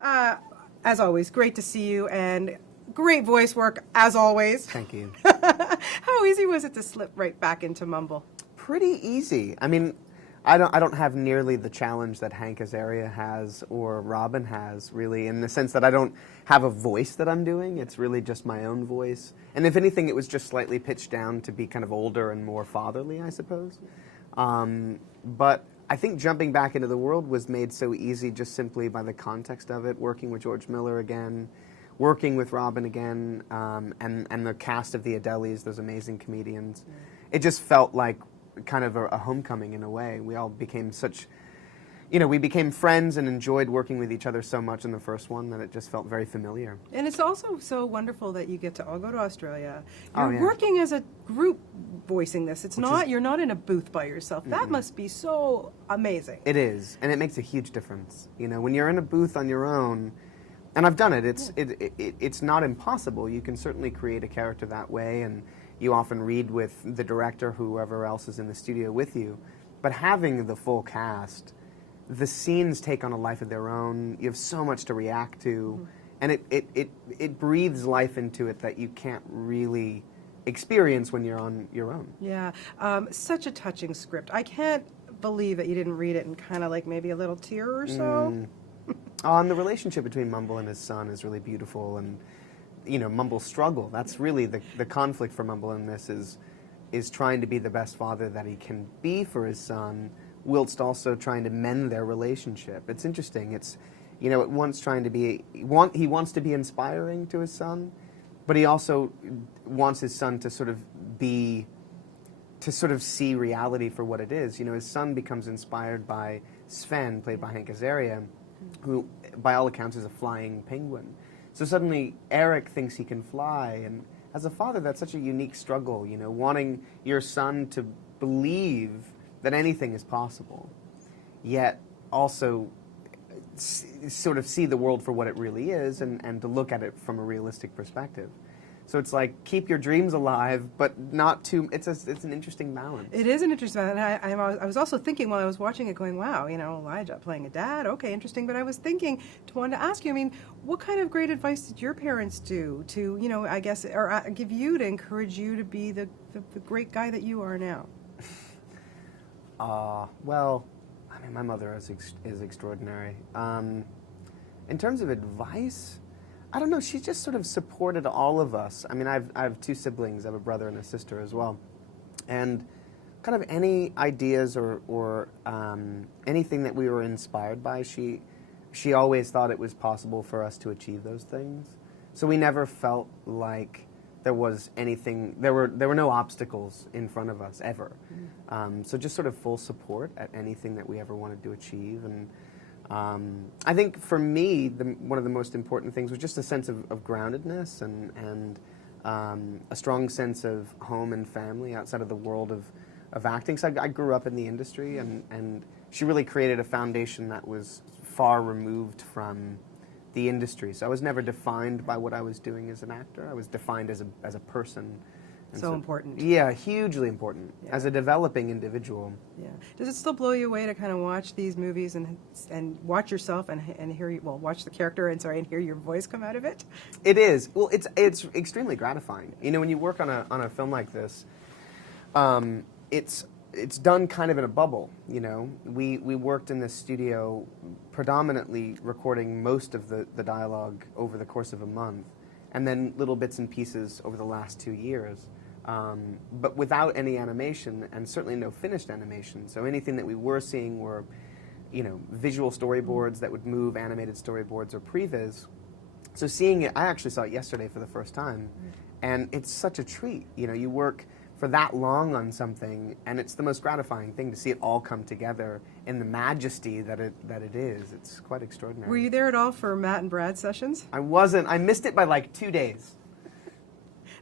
Uh, as always, great to see you and great voice work as always. Thank you. How easy was it to slip right back into Mumble? Pretty easy. I mean, I don't have nearly the challenge that Hank Azaria has or Robin has, really, in the sense that I don't have a voice that I'm doing. It's really just my own voice. And if anything, it was just slightly pitched down to be kind of older and more fatherly, I suppose. But I think jumping back into the world was made so easy just simply by the context of it, working with George Miller again, working with Robin again, and the cast of the Adelis, those amazing comedians. It just felt like kind of a homecoming in a way. We all became such, we became friends and enjoyed working with each other so much in the first one that it just felt very familiar. And it's also so wonderful that you get to all go to Australia. You're Oh, yeah. working as a group voicing this. It's Which not, is- you're not in a booth by yourself. That must be so amazing. It is, and it makes a huge difference. When you're in a booth on your own, and I've done it, it's not impossible. You can certainly create a character that way, and you often read with the director, whoever else is in the studio with you. But having the full cast, the scenes take on a life of their own. You have so much to react to, and it breathes life into it that you can't really experience when you're on your own. Yeah, such a touching script. I can't believe that you didn't read it and kind of like maybe a little tear or so. And the relationship between Mumble and his son is really beautiful, and Mumble's struggle. That's really the conflict for Mumble in this is trying to be the best father that he can be for his son, whilst also trying to mend their relationship. It's interesting. It's at once trying to be he wants to be inspiring to his son, but he also wants his son to sort of see reality for what it is. His son becomes inspired by Sven, played by Hank Azaria, who by all accounts is a flying penguin. So suddenly Eric thinks he can fly, and as a father that's such a unique struggle, wanting your son to believe that anything is possible, yet also sort of see the world for what it really is and to look at it from a realistic perspective. So it's like, keep your dreams alive, but not too, it's an interesting balance. It is an interesting balance. And I was also thinking while I was watching it going, wow, Elijah playing a dad, okay, interesting. But I was thinking, wanted to ask you, what kind of great advice did your parents do to, I guess, or give you to encourage you to be the great guy that you are now? Well, my mother is extraordinary. In terms of advice, I don't know. She just sort of supported all of us. I have two siblings. I have a brother and a sister as well. And kind of any ideas or anything that we were inspired by, she always thought it was possible for us to achieve those things. So we never felt like there was anything, there were no obstacles in front of us, ever. So just sort of full support at anything that we ever wanted to achieve. And I think for me, one of the most important things was just a sense of groundedness and a strong sense of home and family outside of the world of acting. So I grew up in the industry, and she really created a foundation that was far removed from the industry. So I was never defined by what I was doing as an actor. I was defined as a person. And so important. Yeah, hugely important. Yeah. As a developing individual. Yeah. Does it still blow you away to kind of watch these movies and watch yourself and hear watch the character and hear your voice come out of it? It is. Well, it's extremely gratifying. When you work on a film like this, it's done kind of in a bubble. We worked in this studio predominantly recording most of the dialogue over the course of a month, and then little bits and pieces over the last 2 years. But without any animation, and certainly no finished animation. So anything that we were seeing were, visual storyboards that would move, animated storyboards or previs. So seeing it, I actually saw it yesterday for the first time, and it's such a treat. You work for that long on something, and it's the most gratifying thing to see it all come together in the majesty that it is. It's quite extraordinary. Were you there at all for Matt and Brad's sessions? I wasn't. I missed it by like 2 days.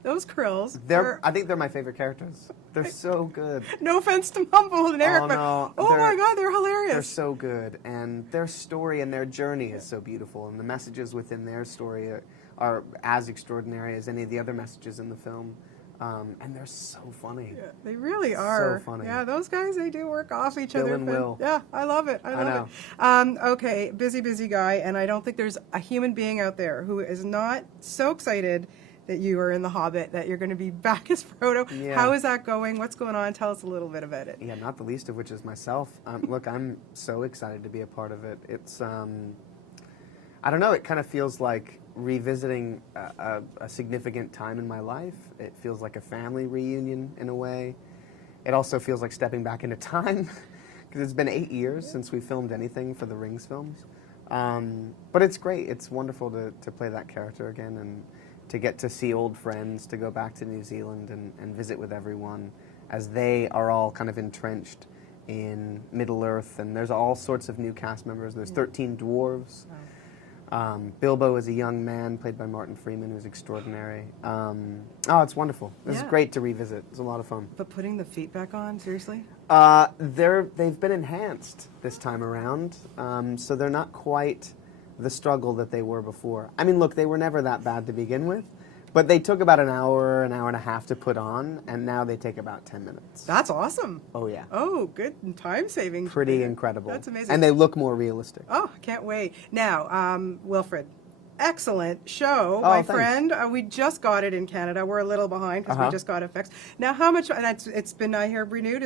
Those Krills. I think they're my favorite characters. They're so good. No offense to Mumble and Eric, but no, my God, they're hilarious. They're so good, and their story and their journey is so beautiful, and the messages within their story are as extraordinary as any of the other messages in the film. And they're so funny. Yeah, they really are. So funny. Yeah, those guys, they do work off each Bill other. and Will. Yeah, I love it. I love it. Okay, busy guy, and I don't think there's a human being out there who is not so excited that you are in The Hobbit, that you're going to be back as Frodo. Yeah. How is that going? What's going on? Tell us a little bit about it. Yeah, not the least of which is myself. Look, I'm so excited to be a part of it. It's, I don't know, it kind of feels like revisiting a significant time in my life. It feels like a family reunion in a way. It also feels like stepping back into time, because it's been 8 years since we filmed anything for the Rings films. But it's great. It's wonderful to play that character again, and to get to see old friends, to go back to New Zealand and visit with everyone, as they are all kind of entrenched in Middle-earth, and there's all sorts of new cast members. There's 13 dwarves. Wow. Bilbo is a young man, played by Martin Freeman, who's extraordinary. It's wonderful. It's great to revisit. It's a lot of fun. But putting the feet back on, seriously? They've been enhanced this time around, so they're not quite the struggle that they were before. I mean, look, they were never that bad to begin with, but they took about an hour and a half to put on, and now they take about 10 minutes. That's awesome. Oh, yeah. Oh, good time saving. Pretty incredible. That's amazing. And they look more realistic. Oh, can't wait. Now, Wilfred, excellent show, Oh, my thanks. friend. We just got it in Canada. We're a little behind because we just got it fixed. Now, how much? And it's been, I hear, renewed.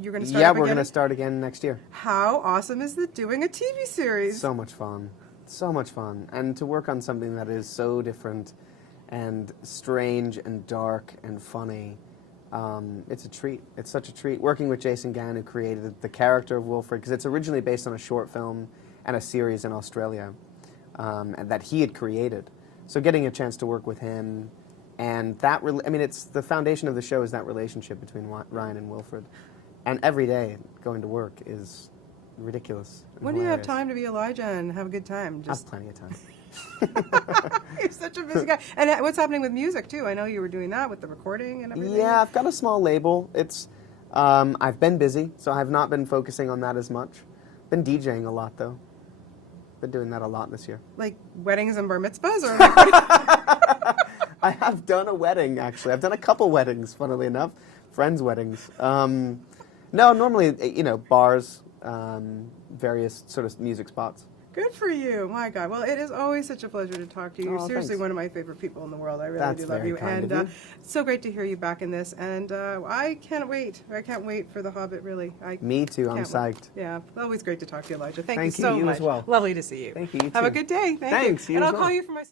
You're gonna start. Yeah, up we're again? going to start again next year. How awesome is it doing a TV series? So much fun. So much fun. And to work on something that is so different and strange and dark and funny, it's a treat. It's such a treat. Working with Jason Gann, who created the character of Wilfred, because it's originally based on a short film and a series in Australia and that he had created. So getting a chance to work with him, and that, it's the foundation of the show is that relationship between Ryan and Wilfred. And every day going to work is ridiculous. When do you have time to be Elijah and have a good time? I have plenty of time. You're such a busy guy. And what's happening with music, too? I know you were doing that with the recording and everything. Yeah, I've got a small label. It's I've been busy, so I have not been focusing on that as much. Been DJing a lot, though. Been doing that a lot this year. Like weddings and bar mitzvahs? Or like I have done a wedding, actually. I've done a couple weddings, funnily enough. Friends' weddings. No, normally, bars, various sort of music spots. Good for you. My God. Well, it is always such a pleasure to talk to you. You're seriously Thanks. one of my favorite people in the world. I really That's do love very you. kind And of you. it's so great to hear you back in this. And I can't wait. I can't wait for The Hobbit, really. Me too. I'm can't psyched. wait. Yeah. Always great to talk to you, Elijah. Thank Thank you so you much. as well. Lovely to see you. Thank you. You Have a too. good day. Thanks, you. you And as I'll well. call you for my